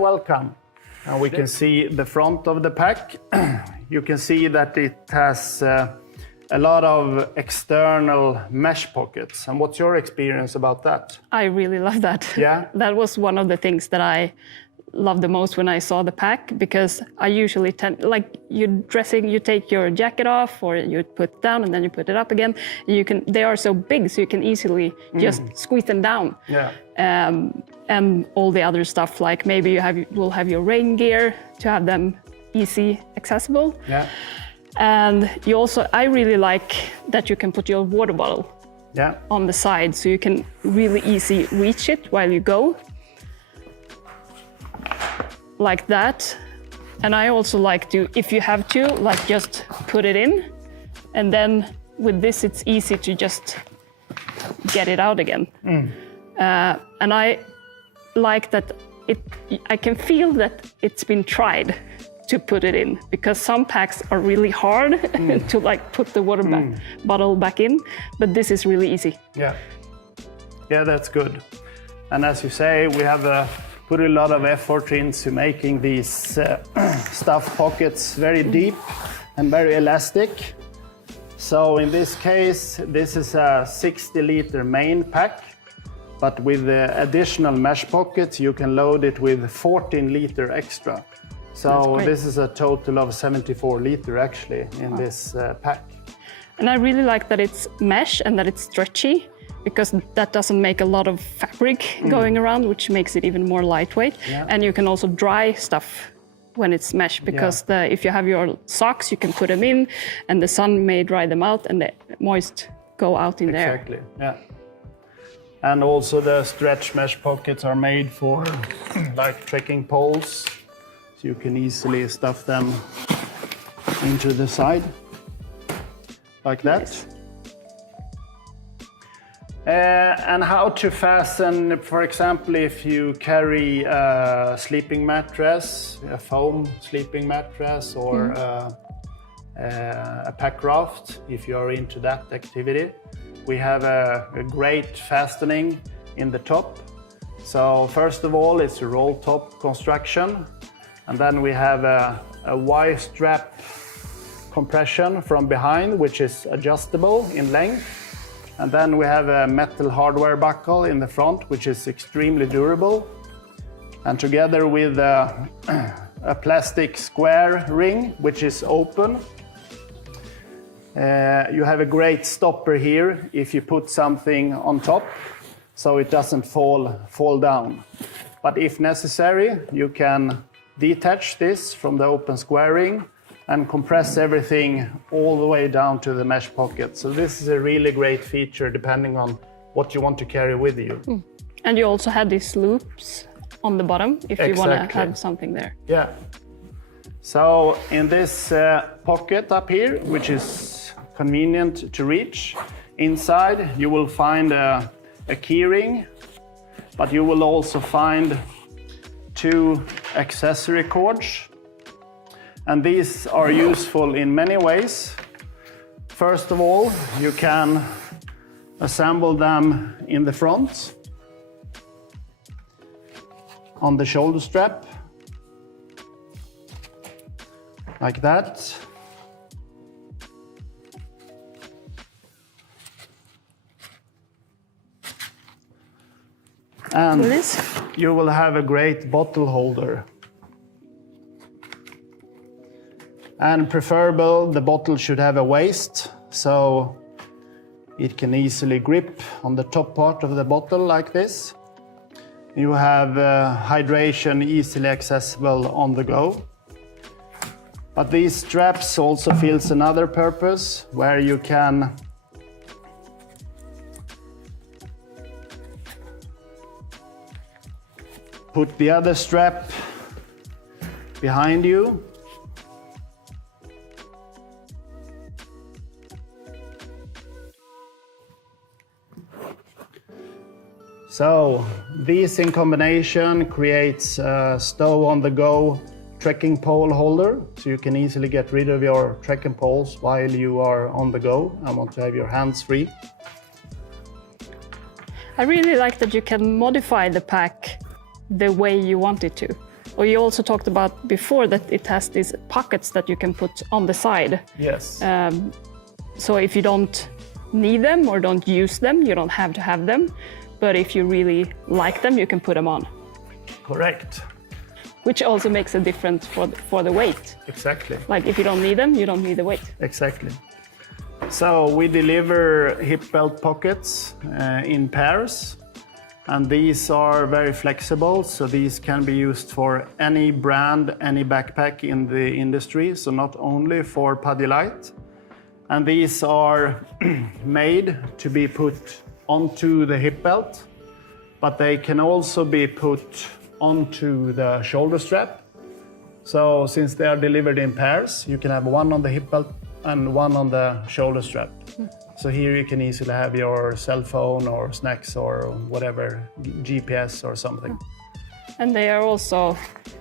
and welcome. We can see the front of the pack. You can see that it has a lot of external mesh pockets. And what's your experience about that? I really love that. Yeah? That was one of the things that I loved the most when I saw the pack, because I usually tend, like you're dressing, you take your jacket off or you put it down and then you put it up again. They are so big, so you can easily just squeeze them down. Yeah. And all the other stuff, like maybe will have your rain gear to have them easy accessible. Yeah. And I really like that you can put your water bottle on the side, so you can really easy reach it while you go, like that. And I also like to, if you have to, like just put it in, and then with this it's easy to just get it out again. And I like that I can feel that it's been tried to put it in, because some packs are really hard to like put the water bottle back in, but this is really easy. Yeah, that's good. And as you say, we have put a lot of effort into making these stuff pockets very deep and very elastic. So in this case, this is a 60-liter main pack, but with the additional mesh pockets, you can load it with 14-liter extra. So this is a total of 74 liter actually in this pack. And I really like that it's mesh and that it's stretchy, because that doesn't make a lot of fabric going around, which makes it even more lightweight. Yeah. And you can also dry stuff when it's mesh, because if you have your socks, you can put them in and the sun may dry them out and the moist go out in there. Exactly, yeah. And also the stretch mesh pockets are made for like trekking poles. So you can easily stuff them into the side, like that. Nice. And how to fasten, for example, if you carry a sleeping mattress, a foam sleeping mattress, or a pack raft, if you are into that activity. We have a great fastening in the top. So first of all, it's a roll top construction. And then we have a Y-strap compression from behind, which is adjustable in length. And then we have a metal hardware buckle in the front, which is extremely durable. And together with a plastic square ring, which is open, you have a great stopper here if you put something on top, so it doesn't fall down. But if necessary, you can detach this from the open square ring and compress everything all the way down to the mesh pocket. So this is a really great feature depending on what you want to carry with you. And you also have these loops on the bottom if you want to have something there. Yeah. So in this pocket up here, which is convenient to reach, inside you will find a key ring, but you will also find 2 accessory cords, and these are useful in many ways. First of all, you can assemble them in the front on the shoulder strap, like that. And you will have a great bottle holder. And preferable, the bottle should have a waist, so it can easily grip on the top part of the bottle like this. You have hydration easily accessible on the go. But these straps also fills another purpose, where you can put the other strap behind you. So these in combination creates a stow on the go trekking pole holder, so you can easily get rid of your trekking poles while you are on the go and want to have your hands free. I really like that you can modify the pack the way you want it to. Or you also talked about before that it has these pockets that you can put on the side. Yes. So if you don't need them or don't use them, you don't have to have them. But if you really like them, you can put them on. Correct. Which also makes a difference for the weight. Exactly. Like if you don't need them, you don't need the weight. Exactly. So we deliver hip belt pockets in pairs, and these are very flexible. So these can be used for any brand, any backpack in the industry. So not only for Padje Light. And these are made to be put onto the hip belt, but they can also be put onto the shoulder strap. So since they are delivered in pairs, you can have one on the hip belt and one on the shoulder strap. So here you can easily have your cell phone or snacks or whatever, GPS or something. And they are also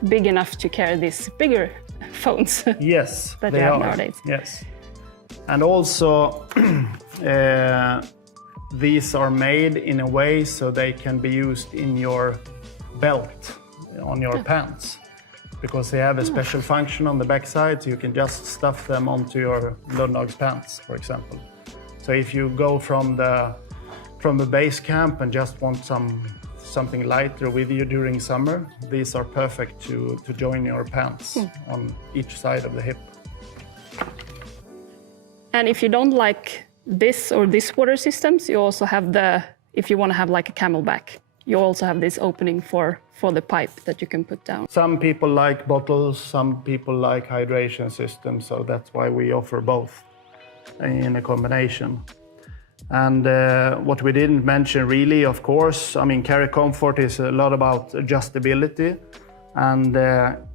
big enough to carry these bigger phones. Yes, that they you have are. Nowadays. Yes. And also these are made in a way so they can be used in your belt, on your pants, because they have a special function on the backside, so you can just stuff them onto your Lundag's pants, for example. So if you go from the base camp and just want something lighter with you during summer, these are perfect to join your pants on each side of the hip. And if you don't like this or this water systems, you also have if you want to have like a camelback, you also have this opening for the pipe that you can put down. Some people like bottles, some people like hydration systems, so that's why we offer both in a combination. And what we didn't mention really, of course, I mean, carry comfort is a lot about adjustability. And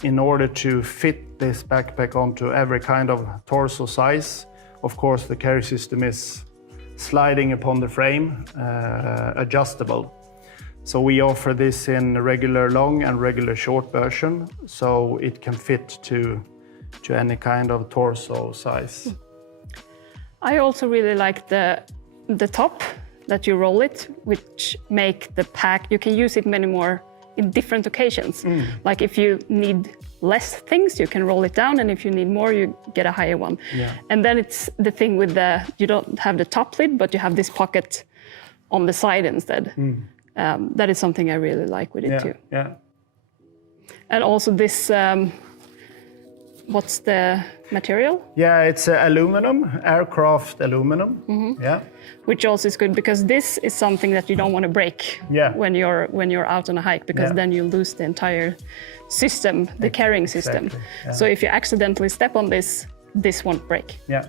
in order to fit this backpack onto every kind of torso size, of course, the carry system is sliding upon the frame, adjustable. So we offer this in regular long and regular short version, so it can fit to any kind of torso size. I also really like the top that you roll it, which make the pack, you can use it many more in different occasions. Like if you need less things, you can roll it down, and if you need more, you get a higher one. Yeah. And then it's the thing with you don't have the top lid, but you have this pocket on the side instead. That is something I really like with it too. Yeah. And also this, what's the material? Yeah, it's aluminum, aircraft aluminum. Yeah. Which also is good because this is something that you don't want to break when you're out on a hike, because then you lose the entire system, the carrying system. Exactly. Yeah. So if you accidentally step on this won't break. Yeah.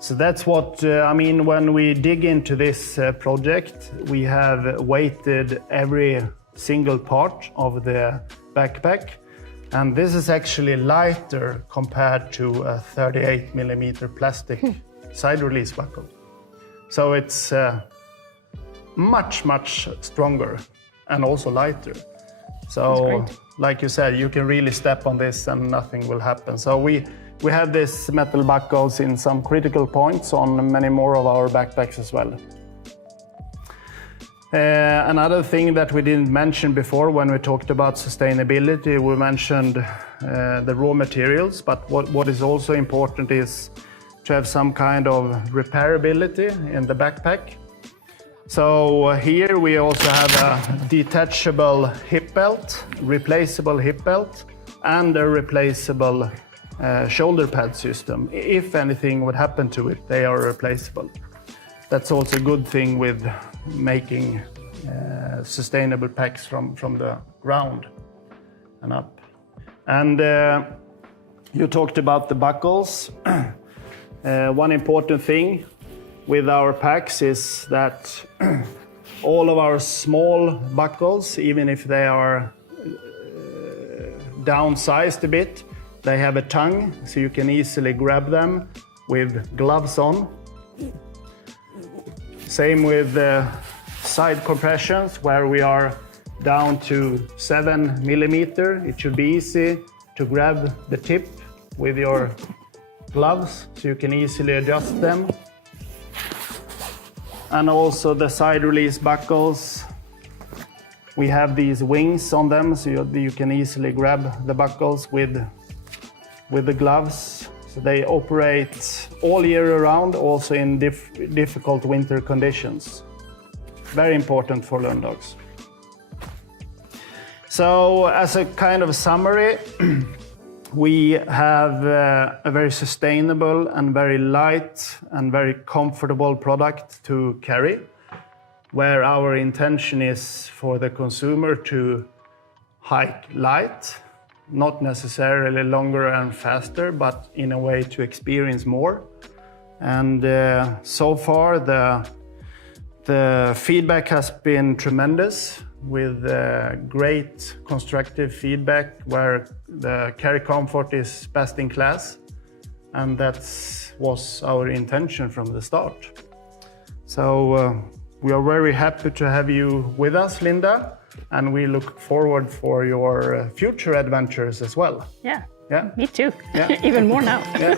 So that's what, I mean, when we dig into this project, we have weighted every single part of the backpack. And this is actually lighter compared to a 38 millimeter plastic side release buckle. So it's much, much stronger and also lighter. So like you said, you can really step on this and nothing will happen. So we have this metal buckles in some critical points on many more of our backpacks as well. Another thing that we didn't mention before when we talked about sustainability, we mentioned the raw materials, but what is also important is to have some kind of repairability in the backpack. So here we also have a detachable hip belt, replaceable hip belt, and a replaceable shoulder pad system. If anything would happen to it, they are replaceable. That's also a good thing with making sustainable packs from the ground and up. And you talked about the buckles. One important thing with our packs is that all of our small buckles, even if they are downsized a bit, they have a tongue, so you can easily grab them with gloves on. Same with the side compressions, where we are down to 7 millimeter. It should be easy to grab the tip with your gloves, so you can easily adjust them. And also the side release buckles We have these wings on them, so you can easily grab the buckles with the gloves. So they operate all year round, also in difficult winter conditions. Very important for learn dogs. So as a kind of summary, we have a very sustainable and very light and very comfortable product to carry, where our intention is for the consumer to hike light, not necessarily longer and faster, but in a way to experience more. And so far the feedback has been tremendous, with great constructive feedback where the carry comfort is best in class, and that was our intention from the start. So we are very happy to have you with us, Linda, and we look forward for your future adventures as well. Yeah, yeah, me too. Yeah. Even more now. Yeah.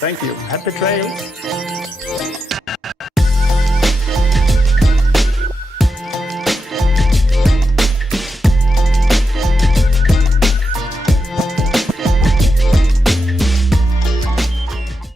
Thank you. Happy trails.